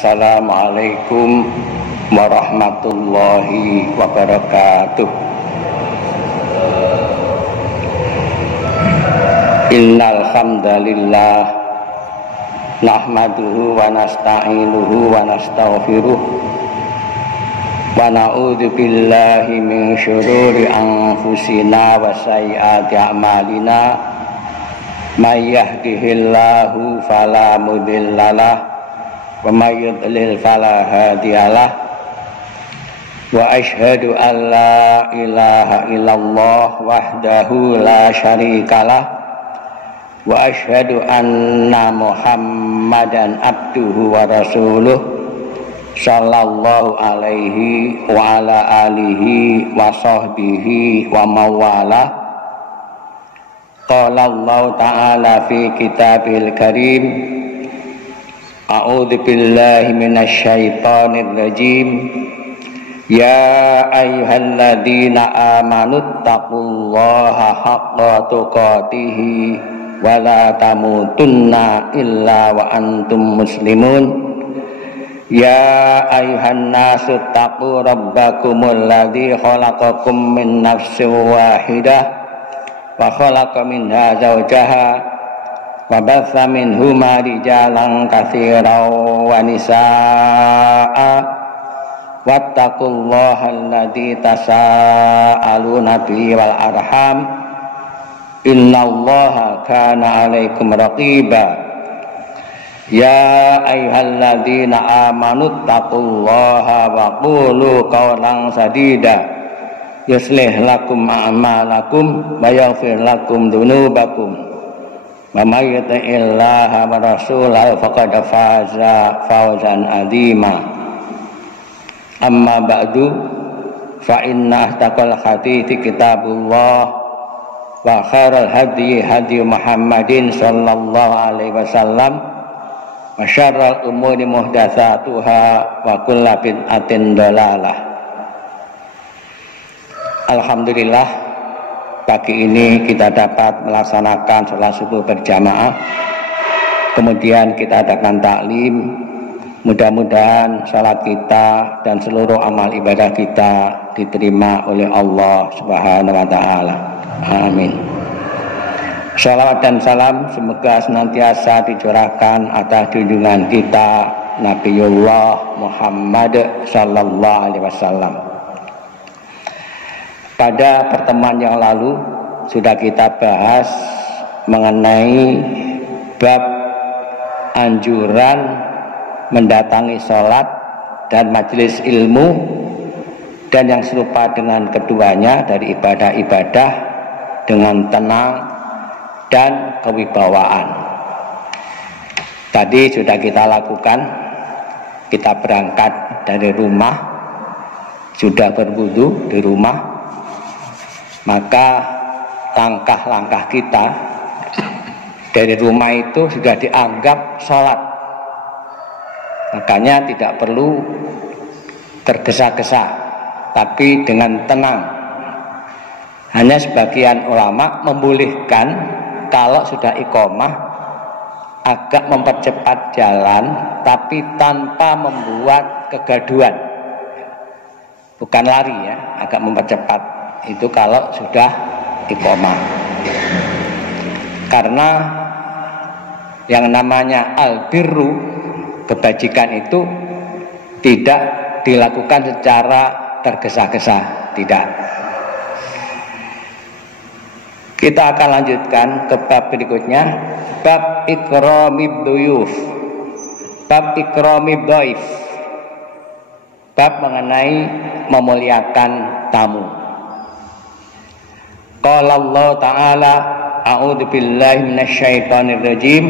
Assalamualaikum warahmatullahi wabarakatuh. Innal hamdalillah nahmaduhu wa nasta'inuhu wa nastaghfiruh wa na'udzu billahi min syururi anfusina wa sayyiati a'malina may yahdihillahu fala mudhillalah wa may yudlil fala hadiyalah wa asyhadu an la ilaha illallah wahdahu la syarikalah wa asyhadu anna muhammadan abduhu wa rasuluh sallallahu alaihi wa ala alihi wa sahbihi wa mawalah. Qala Allah ta'ala fi kitabil karim a'udzu billahi minasy syaithanir rajim. Ya ayyuhalladzina amanu taqullaha haqqa tuqatih wa la tamutunna illa wa antum muslimun. Ya ayyuhan nasu taqu rabbakumul ladzi khalaqakum min nafsin wahidah wa khalaqa minha zawjaha wa batha minhuma rijalan katsiran wa nisaa'a wattaqullaha alladzi tasaaluna bihi wal arham innallaha kana 'alaikum raqiba. Ya ayyuhalladzina amanu taqullaha wa qulu qawlan sadida yuslih lakum a'malakum wa yaghfir lakum dzunubakum wa may yuti'illaha wa rasulahu faqad faza fawzan 'azima. Amma ba'du fa inna asdaqal hadithi kitabullah wa khairal hadi hadi Muhammadin sallallahu alaihi wasallam wa syarrul umuri muhdatsatuha wa kullu bid'atin dhalalah. Alhamdulillah, pagi ini kita dapat melaksanakan sholat subuh berjamaah, kemudian kita adakan taklim. Mudah-mudahan sholat kita dan seluruh amal ibadah kita diterima oleh Allah Subhanahu wa ta'ala. Amin. Shalawat dan salam semoga senantiasa dicurahkan atas junjungan kita Nabiullah Muhammad sallallahu alaihi wasallam. Pada pertemuan yang lalu sudah kita bahas mengenai bab anjuran mendatangi sholat dan majelis ilmu dan yang serupa dengan keduanya dari ibadah-ibadah dengan tenang dan kewibawaan. Tadi sudah kita lakukan, kita berangkat dari rumah, sudah berwudu di rumah, maka langkah-langkah kita dari rumah itu sudah dianggap sholat. Makanya tidak perlu tergesa-gesa, tapi dengan tenang. Hanya sebagian ulama membolehkan kalau sudah iqomah agak mempercepat jalan, tapi tanpa membuat kegaduhan. Bukan lari ya, agak mempercepat. Itu kalau sudah iqomah. Karena yang namanya albirru, kebajikan itu tidak dilakukan secara tergesa-gesa, tidak. Kita akan lanjutkan ke bab berikutnya, bab ikramid duyuf, bab ikramid dhaif, bab mengenai memuliakan tamu. Qala Allah Ta'ala a'udzu billahi minasy syaithanir rajim.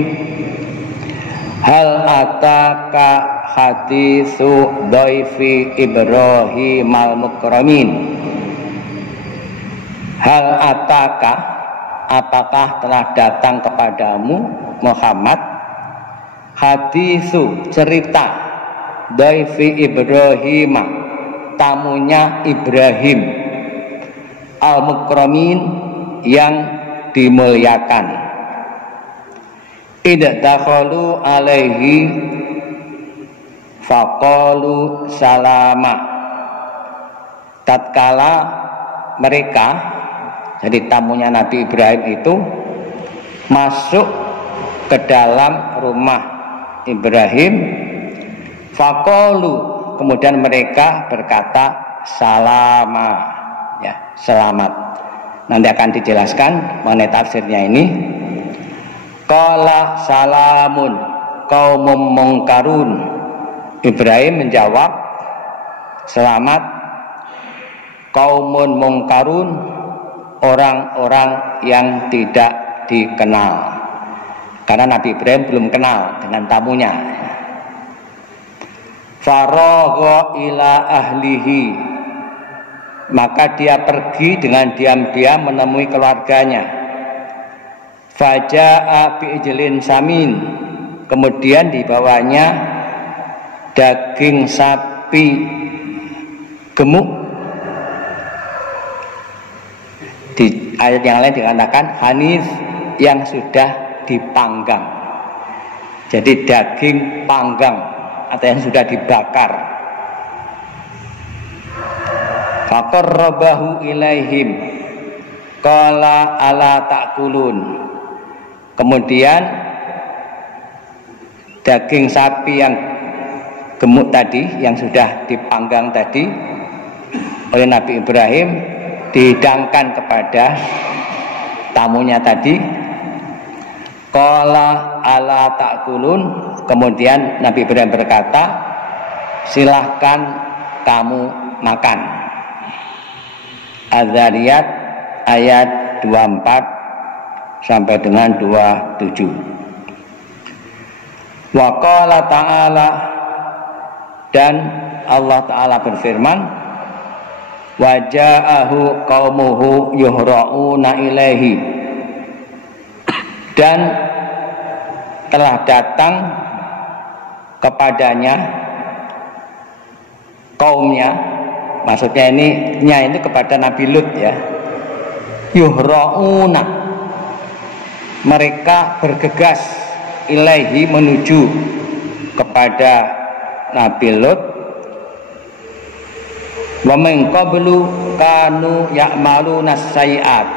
Hal ataka haditsu dhaifi Ibrahim al-mukramin. Hal ataka, apakah telah datang kepadamu Muhammad haditsu, cerita dhaifi Ibrahim, tamunya Ibrahim al-mukramin, yang dimuliakan. Idza dakhalu alaihi faqalu salama. Tatkala mereka, jadi tamunya Nabi Ibrahim itu masuk ke dalam rumah Ibrahim, faqalu, kemudian mereka berkata salama, ya, selamat. Nanti akan dijelaskan mengenai tafsirnya ini. Qala salamun qaumum mungkarun. Ibrahim menjawab, selamat qaumun mungkarun, orang-orang yang tidak dikenal. Karena Nabi Ibrahim belum kenal dengan tamunya. Faragha ila ahlihi, maka dia pergi dengan diam-diam menemui keluarganya. Faja'a bi'ijlin samin, kemudian dibawanya daging sapi gemuk. Di ayat yang lain dikatakan hanif, yang sudah dipanggang. Jadi daging panggang atau yang sudah dibakar. Faqarrabahu ilaihim qala ala ta'kulun. Kemudian daging sapi yang gemuk tadi, yang sudah dipanggang tadi oleh Nabi Ibrahim, dihidangkan kepada tamunya tadi. Qala ala ta'kulun. Kemudian Nabi Ibrahim berkata, silahkan kamu makan. Az-Zariyat ayat 24 sampai dengan 27. Wa qala ta'ala, dan Allah Ta'ala berfirman, wa ja'ahu qaumuhu yuhra'una ilaihi, dan telah datang kepadanya kaumnya, maksudnya ini nya itu kepada Nabi Lut, ya. Yuhra'una, mereka bergegas, ilaihi, menuju kepada Nabi Lut. Wa min qablu kanu ya'maluna sayyi'at,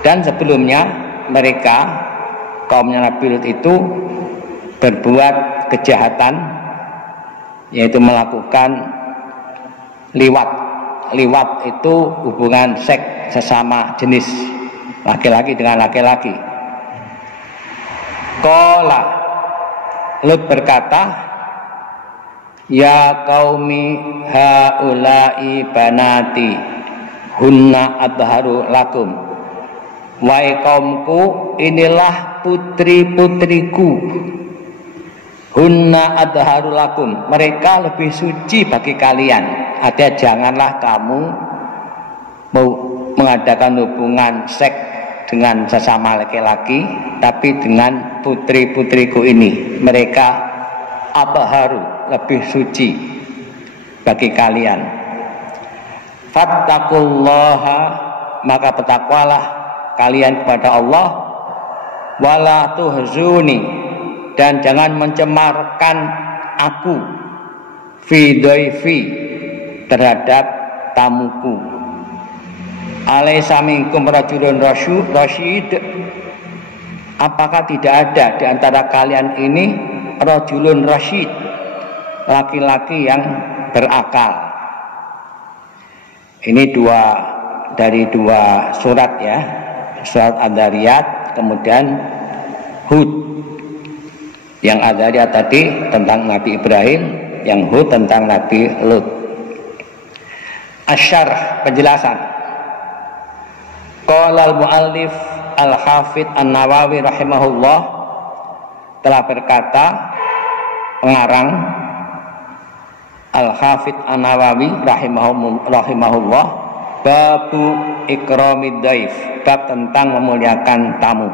dan sebelumnya mereka, kaumnya Nabi Lut itu berbuat kejahatan, yaitu melakukan liwat. Liwat itu hubungan seks sesama jenis, laki-laki dengan laki-laki. Qala, Lut berkata, ya qaumi haula'i banati hunna adharu lakum. Wahai kaumku, inilah putri-putriku. Hunna adharu lakum, mereka lebih suci bagi kalian. Artinya janganlah kamu mau mengadakan hubungan seks dengan sesama laki-laki, tapi dengan putri-putriku ini. Mereka adharu, lebih suci bagi kalian. Fattaqullaha, maka bertakwalah kalian kepada Allah. Wala tuhzuni, dan jangan mencemarkan aku, fi dhaifi, terhadap tamuku. Alaysa minkum rajulun rasyid, apakah tidak ada di antara kalian ini rajulun rasyid, laki-laki yang berakal. Ini dari dua surat, ya, surat Ad-Dzariyat, kemudian Hud. Yang Ad-Dzariyat tadi tentang Nabi Ibrahim, yang Hud tentang Nabi Lut. Asyarh, penjelasan. Qala al-muallif al-hafidh an-Nawawi rahimahullah telah berkata, pengarang al-hafidh an-Nawawi rahimahullah, babu ikramid dhaif, bab tentang memuliakan tamu.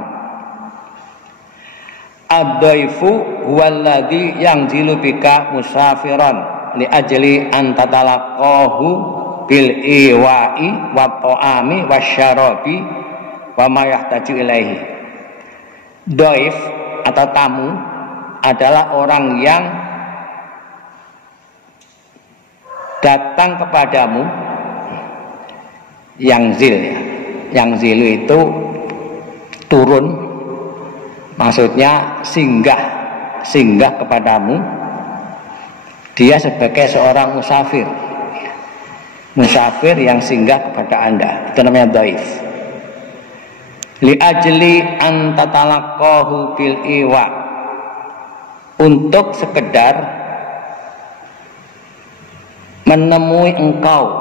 Ad-dhaifu huwallazi yanzilu bika musafiran li ajli an tatalaqahu bil iwa'i wa ta'ami wasyarabi wa ma yahtaju ilaihi. Dhaif atau tamu adalah orang yang datang kepadamu yang zil ya. Yang zilu itu turun, maksudnya singgah kepadamu. Dia sebagai seorang musafir yang singgah kepada Anda, itu namanya dhaif. Li ajli an tatalaqahu bil iwa, untuk sekedar menemui engkau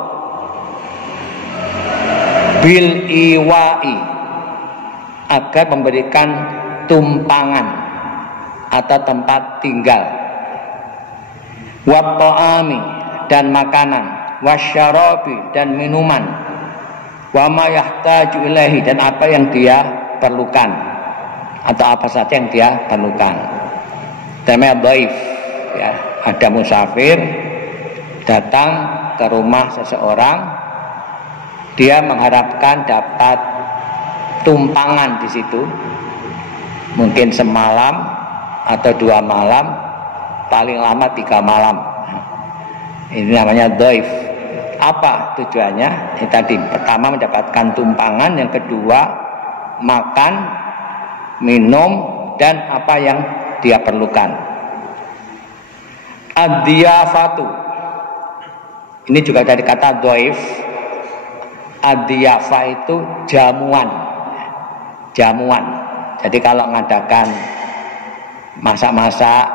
bil iwa'i, agar memberikan tumpangan atau tempat tinggal, wa ta'ami, dan makanan, wasyarabi, dan minuman, wa ma yahtaju ilaihi, dan apa yang dia perlukan atau apa saja yang dia perlukan. Namanya dhaif ya. Ada musafir datang ke rumah seseorang, dia mengharapkan dapat tumpangan di situ, mungkin semalam atau 2 malam, paling lama 3 malam. Ini namanya dhaif. Apa tujuannya? Ini tadi, pertama mendapatkan tumpangan, yang kedua makan, minum, dan apa yang dia perlukan. Ad-diyafatu, ini juga dari kata dhaif. Ad-diyafa itu jamuan. Jadi kalau mengadakan masak-masak,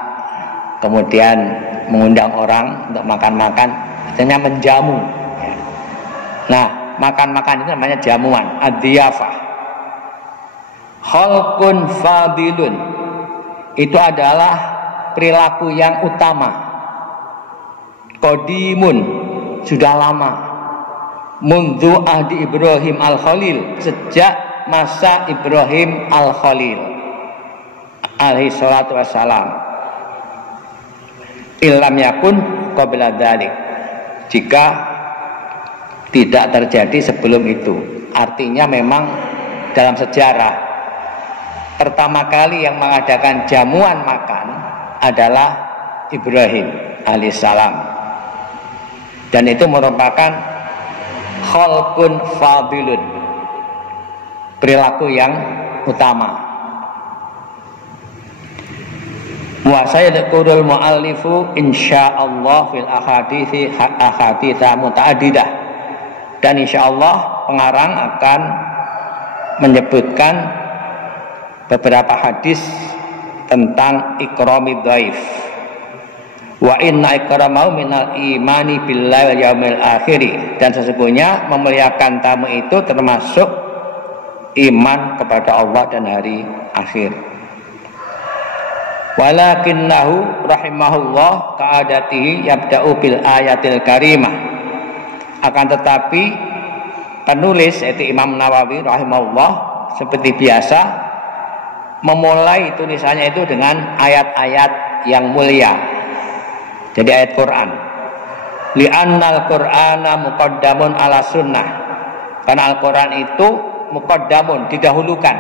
kemudian mengundang orang untuk makan-makan, artinya menjamu. Nah, makan-makan itu namanya jamuan, ad-diyafah. Khalqun fadilun, itu adalah perilaku yang utama. Qadimun, sudah lama. Mundu ahdi Ibrahim al-Khalil, sejak masa Ibrahim al-Khalil alaihi salatu wassalam. Illam yakun qabla dzalik, jika tidak terjadi sebelum itu. Artinya memang dalam sejarah pertama kali yang mengadakan jamuan makan adalah Ibrahim alaihissalam, dan itu merupakan khalqun fadilun, perilaku yang utama. Wa sayadkurul muallifu insyaallah fil ahaditsa muta'addidah, dan insyaallah pengarang akan menyebutkan beberapa hadis tentang ikramid dhaif. Wa inna ikramahu minal imani billahi wal yaumil akhir, dan sesungguhnya memuliakan tamu itu termasuk iman kepada Allah dan hari akhir. Walakinnahu rahimahullah ka'adatihi yabda'u bil ayatil karimah, akan tetapi penulis yaitu Imam Nawawi rahimahullah seperti biasa memulai tulisannya itu dengan ayat-ayat yang mulia, jadi ayat Quran. Li'annal Qur'ana muqaddamun ala sunnah, karena Al-Quran itu muqaddamun, didahulukan,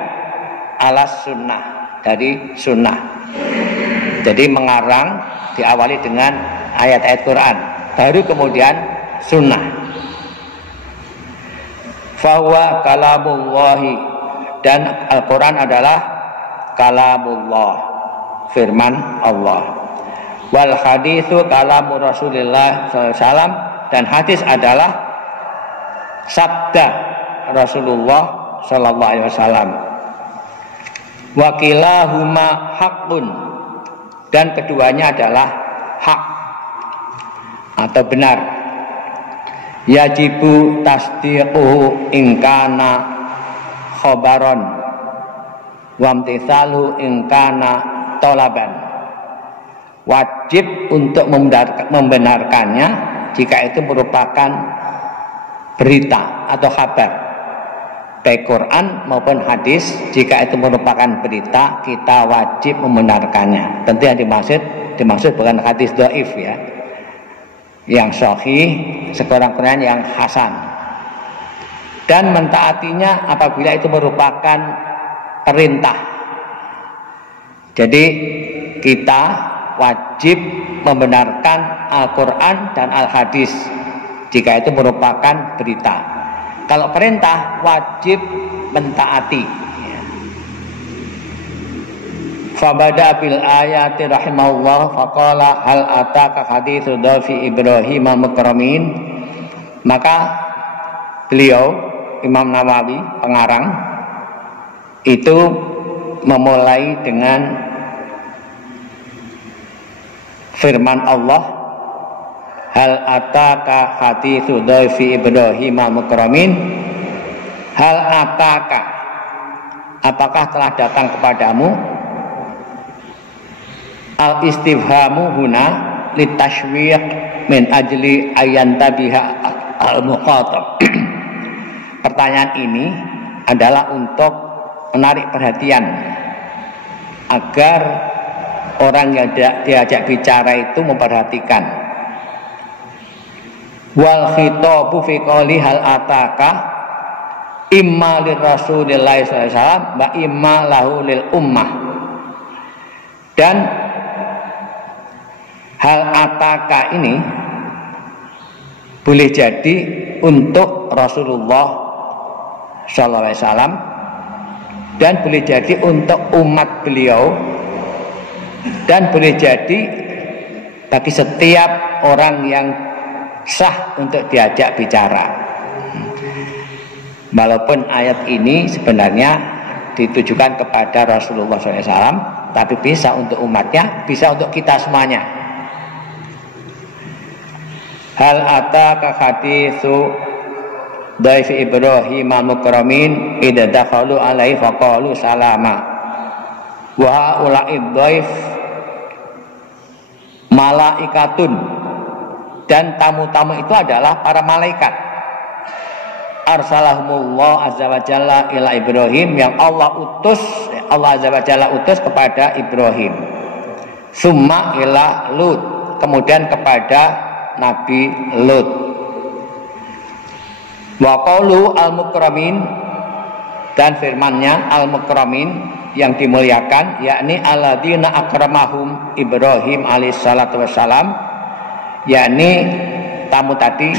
ala sunnah, dari sunnah. Jadi mengarang diawali dengan ayat-ayat Quran, baru kemudian sunnah. Fahuwa kalamullahi, dan Al-Quran adalah kalamullah, firman Allah. Wal hadithu kalamu Rasulillah SAW, dan hadis adalah sabda Rasulullah SAW. Wakilahuma haqqun, dan keduanya adalah hak atau benar. Yajibu tasdiquhu ingkana khobaron wamtithalu ingkana tolaban, wajib untuk membenarkannya jika itu merupakan berita atau kabar, baik Quran maupun hadis. Jika itu merupakan berita, kita wajib membenarkannya. Tentu yang dimaksud bukan hadis dhaif ya, yang sahih, sekurang-kurangnya yang hasan, dan mentaatinya apabila itu merupakan perintah. Jadi kita wajib membenarkan Al-Quran dan Al-Hadis jika itu merupakan berita. Kalau perintah wajib mentaati. Fabada bil ayati rahimahullah faqala hal ataka haditsu dhafi Ibrahim al-mukramin. Maka beliau Imam Nawawi pengarang itu memulai dengan firman Allah, hal ataka haditsu dhafi Ibrahim al-mukramin. Hal ataka, apakah telah datang kepadamu? Al-istifhamu huna litashwiq min ajli ayantabiha al-muqatab. Pertanyaan ini adalah untuk menarik perhatian agar orang yang diajak bicara itu memperhatikan. Wal khitabu fi qouli hal ataka imma lir Rasulillah sallallahu alaihi wasallam wa imma lahu lil ummah. Dan hal ataka ini boleh jadi untuk Rasulullah sallallahu alaihi wasallam dan boleh jadi untuk umat beliau dan boleh jadi bagi setiap orang yang sah untuk diajak bicara. Walaupun ayat ini sebenarnya ditujukan kepada Rasulullah SAW, tapi bisa untuk umatnya, bisa untuk kita semuanya. Hal ataka haditsu dhaif Ibrahim al-mukramin idza dakhalu alaihi faqalu salama wa haula'i dhaif malaikatun. Dan tamu-tamu itu adalah para malaikat. Arsalahumullah azza wa jalla ila Ibrahim, yang Allah azza wa jalla utus kepada Ibrahim. Summa ila Lut, kemudian kepada Nabi Lut. Wa qaulu al-mukramin, dan firmannya al-mukramin yang dimuliakan, yakni alladzina akramahum Ibrahim alaihissalatu wassalam, yakni tamu tadi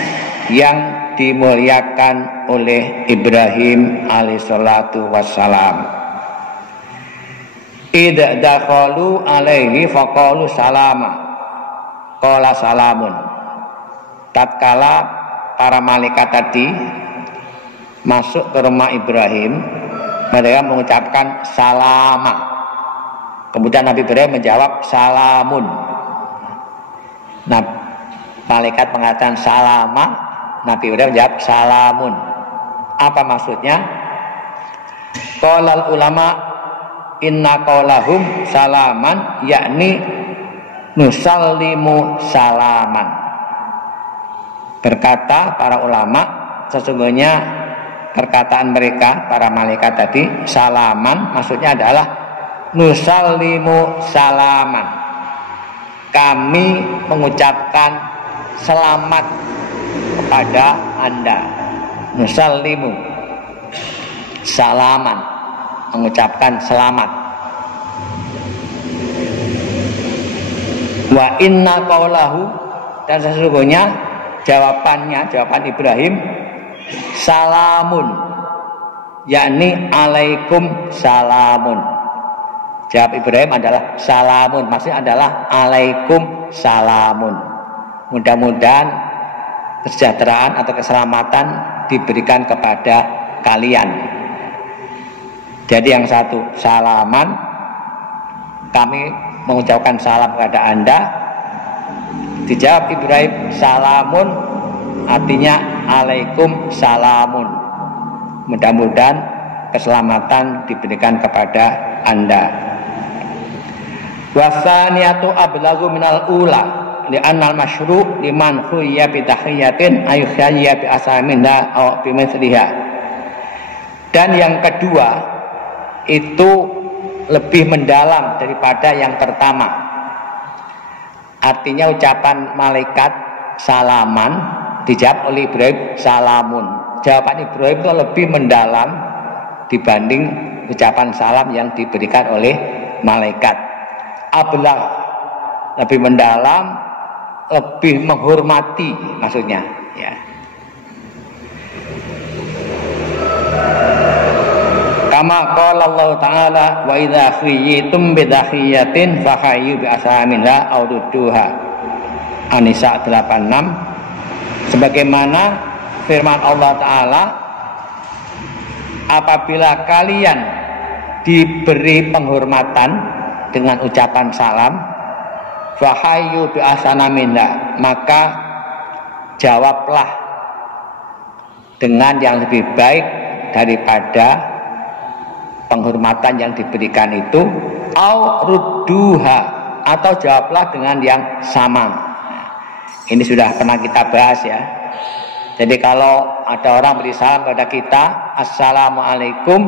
yang dimuliakan oleh Ibrahim alaihissalatu wassalam. Idza dakhalu alaihi faqalu salama qala salamun. Tatkala para malaikat tadi masuk ke rumah Ibrahim, mereka mengucapkan salama. Kemudian Nabi Ibrahim menjawab salamun. Nah, malaikat mengatakan salama, Nabi Ibrahim menjawab salamun. Apa maksudnya? Qaulal ulama inna qaulahum salaman yakni nusallimu salaman. Berkata para ulama, sesungguhnya perkataan mereka para malaikat tadi salaman maksudnya adalah nusallimu salaman, kami mengucapkan selamat kepada Anda. Nusallimu salaman, mengucapkan selamat. Wa inna qaulahu, dan sesungguhnya jawaban Ibrahim salamun, yakni alaikum salamun. Jawab Ibrahim adalah salamun, maksudnya adalah alaikum salamun. Mudah-mudahan kesejahteraan atau keselamatan diberikan kepada kalian. Jadi yang satu salaman, kami mengucapkan salam kepada Anda. Dijawab Ibrahim salamun, artinya alaikum salamun. Mudah-mudahan keselamatan diberikan kepada Anda. Wasaniyatu ablagu minal ula li'annal masyru' liman khuyya bi tahiyatin ayukhayya bi asaminha aw bi mithliha. Dan yang kedua itu lebih mendalam daripada yang pertama. Artinya ucapan malaikat salaman dijawab oleh Ibrahim salamun. Jawaban Ibrahim itu lebih mendalam dibanding ucapan salam yang diberikan oleh malaikat. Ablah, lebih mendalam, lebih menghormati maksudnya ya. Kama qala Allah Ta'ala wa idza khayyitum bidakhiyatin fakhayyu bi ashaminha aw rudduha. An-Nisa 86. Sebagaimana firman Allah Ta'ala, apabila kalian diberi penghormatan dengan ucapan salam, fakhayyu bi ashaminha, maka jawablah dengan yang lebih baik daripada penghormatan yang diberikan itu, au rudduha, atau jawablah dengan yang sama. Ini sudah pernah kita bahas ya. Jadi kalau ada orang beri salam pada kita, assalamualaikum,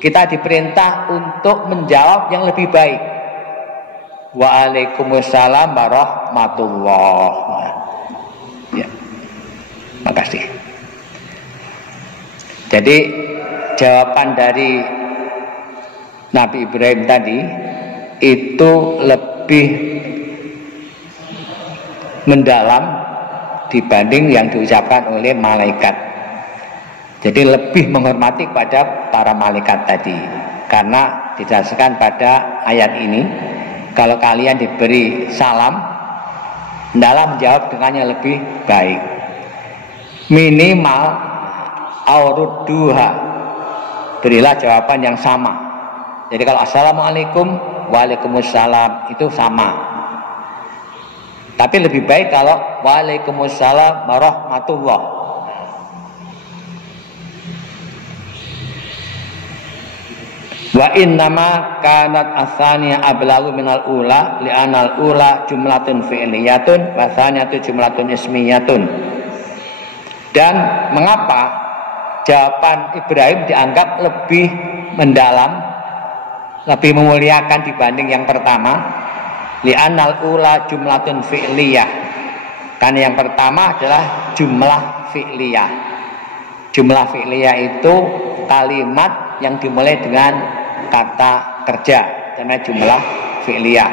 kita diperintah untuk menjawab yang lebih baik, waalaikumsalam warahmatullah. Ya, makasih. Jadi jawaban dari Nabi Ibrahim tadi itu lebih mendalam dibanding yang diucapkan oleh malaikat. Jadi lebih menghormati kepada para malaikat tadi, karena didasarkan pada ayat ini, kalau kalian diberi salam, hendaklah menjawab dengan yang lebih baik, minimal aurudduha, berilah jawaban yang sama. Jadi kalau assalamualaikum, waalaikumsalam, itu sama. Tapi lebih baik kalau waalaikumsalam warahmatullah. Wa innama kanat asaniya ablagu minal ula li'anal ula jumlatun fi'liyatun wa tsaniyatu jumlatun ismiyatun. Dan mengapa jawaban Ibrahim dianggap lebih mendalam, lebih memuliakan dibanding yang pertama? Li'annal ula jumlatun fi'liyah, karena yang pertama adalah jumlah fi'liyah. Jumlah fi'liyah itu kalimat yang dimulai dengan kata kerja, karena jumlah fi'liyah.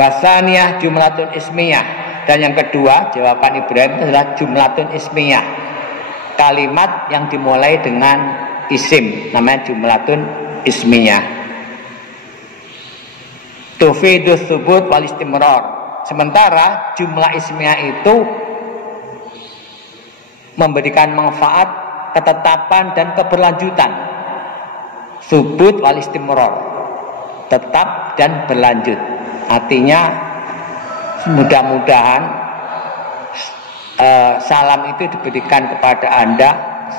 Wasaniyah jumlatun ismiyah, dan yang kedua jawaban Ibrahim itu adalah jumlatun ismiyah, kalimat yang dimulai dengan isim, namanya jumlatun ismiyah. Tufidus subut wal istimrar. Sementara jumlah ismiyah itu memberikan manfaat, ketetapan dan keberlanjutan. Subut wal istimrar, tetap dan berlanjut. Artinya mudah-mudahan salam itu diberikan kepada Anda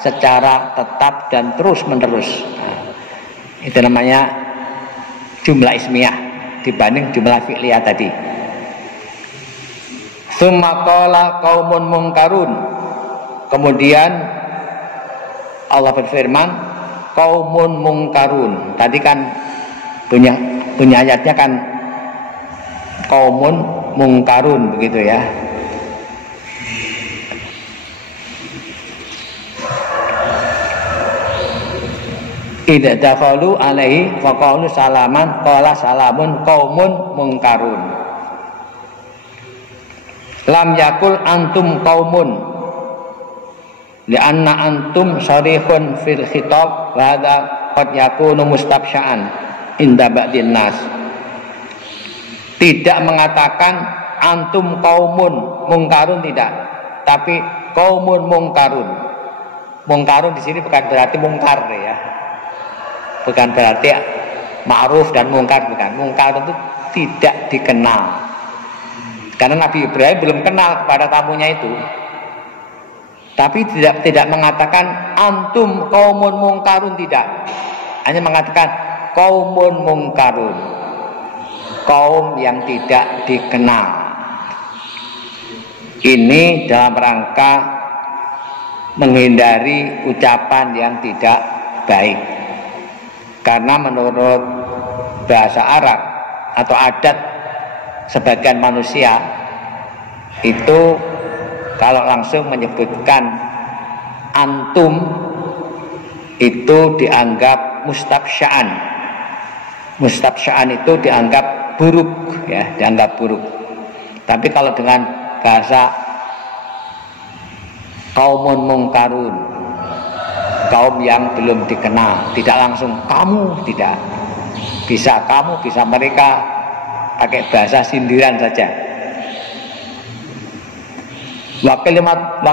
secara tetap dan terus menerus. Itu namanya jumlah ismiyah dibanding jumlah fi'liyah tadi. Tsumma qala qaumun munkarun. Kemudian Allah berfirman qaumun munkarun. Tadi kan punya ayatnya kan qaumun munkarun begitu ya. Idza dakhalu alaihi faqalu salaman qala salamun qaumun munkarun. Lam yakul antum qaumun li'anna antum sharihun fil khitab wa hadza qad yakunu mustabsya'an inda ba'din nas. Tidak mengatakan antum qaumun munkarun, tidak, tapi qaumun munkarun. Munkarun di sini bukan berarti mungkar ya. Bukan berarti ma'ruf dan mungkar, bukan. Mungkar itu tidak dikenal, karena Nabi Ibrahim belum kenal kepada tamunya itu. Tapi tidak mengatakan antum qaumun mungkarun, tidak. Hanya mengatakan qaumun mungkarun, kaum yang tidak dikenal. Ini dalam rangka menghindari ucapan yang tidak baik. Karena menurut bahasa Arab atau adat sebagian manusia itu kalau langsung menyebutkan antum itu dianggap mustabsya'an, mustabsya'an itu dianggap buruk ya, dianggap buruk. Tapi kalau dengan bahasa kaumun mungkarun, kaum yang belum dikenal, tidak langsung kamu, tidak bisa kamu, bisa mereka, pakai bahasa sindiran saja. Wa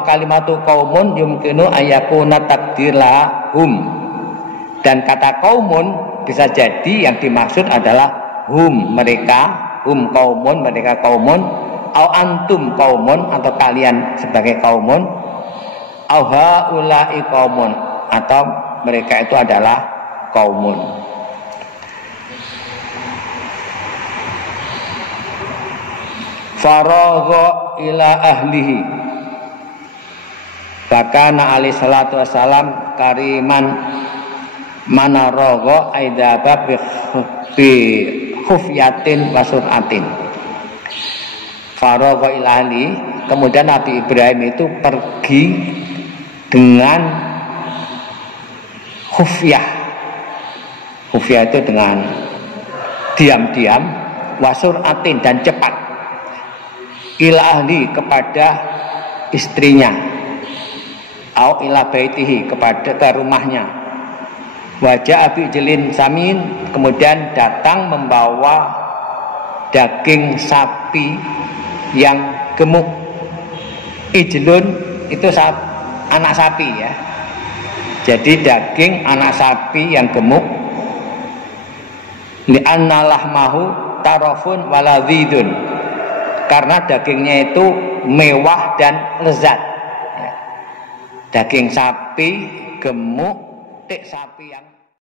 kalimatu qaumun yumkinu ayakuna takdirlahum, dan kata kaumun bisa jadi yang dimaksud adalah hum, mereka, hum kaumun, mereka kaumun, au antum kaumun, atau kalian sebagai kaumun, au haula'i kaumun, atau mereka itu adalah kaumun. Faragha ila ahlihi, bakana alaihi salatu wassalam kariman manaragha aidaba bi khufyatin wa sur'atin. Faragha ila ahli, kemudian Nabi Ibrahim itu pergi dengan khufyah. Khufyah itu dengan diam-diam, wa sur'atin, dan cepat, ila ahli, kepada istrinya, au ila baitihi, kepada ke rumahnya, wajah abi jelin samin, kemudian datang membawa daging sapi yang gemuk. Ijlun itu anak sapi ya, jadi daging anak sapi yang gemuk. Li'anna lahmahu tarafun waladzidun, karena dagingnya itu mewah dan lezat ya. Daging sapi gemuk, tik sapi yang